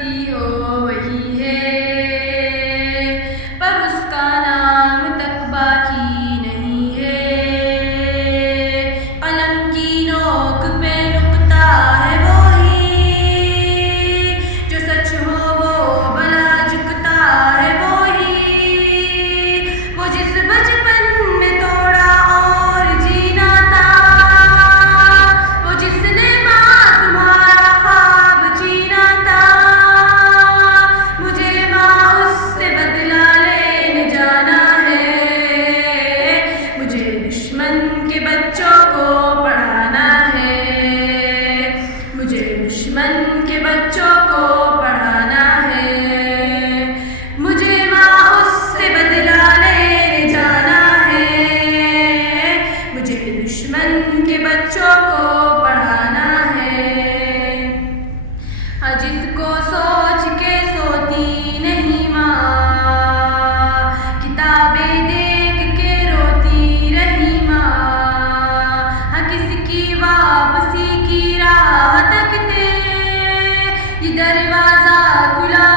पढ़ती हो वही है, पर उसका नाम तक बाकी नहीं है। कलम की नोक पे नुक्ता है वो ही, जो सच हो वो भला झुकता है वो ही। वो जिस बचपन में तोड़ा और जीना था, वो जिसने माँ तुम्हारा ख्वाब जीना था, मुझे माँ उससे बदला लेने जाना है। मुझे दुश्मन के बच्चों को पढ़ाना है, मुझे दुश्मन के बच्चों को पढ़ाना है। मुझे माँ उससे बदला लेने जाना है, मुझे दुश्मन के बच्चों को पढ़ाना है। हाँ, जिसको सोच के सोती नहीं माँ, किताबें देख के रोती रही माँ। हाँ, किसकी वापसी की राह तकते, ये दरवाजा खुला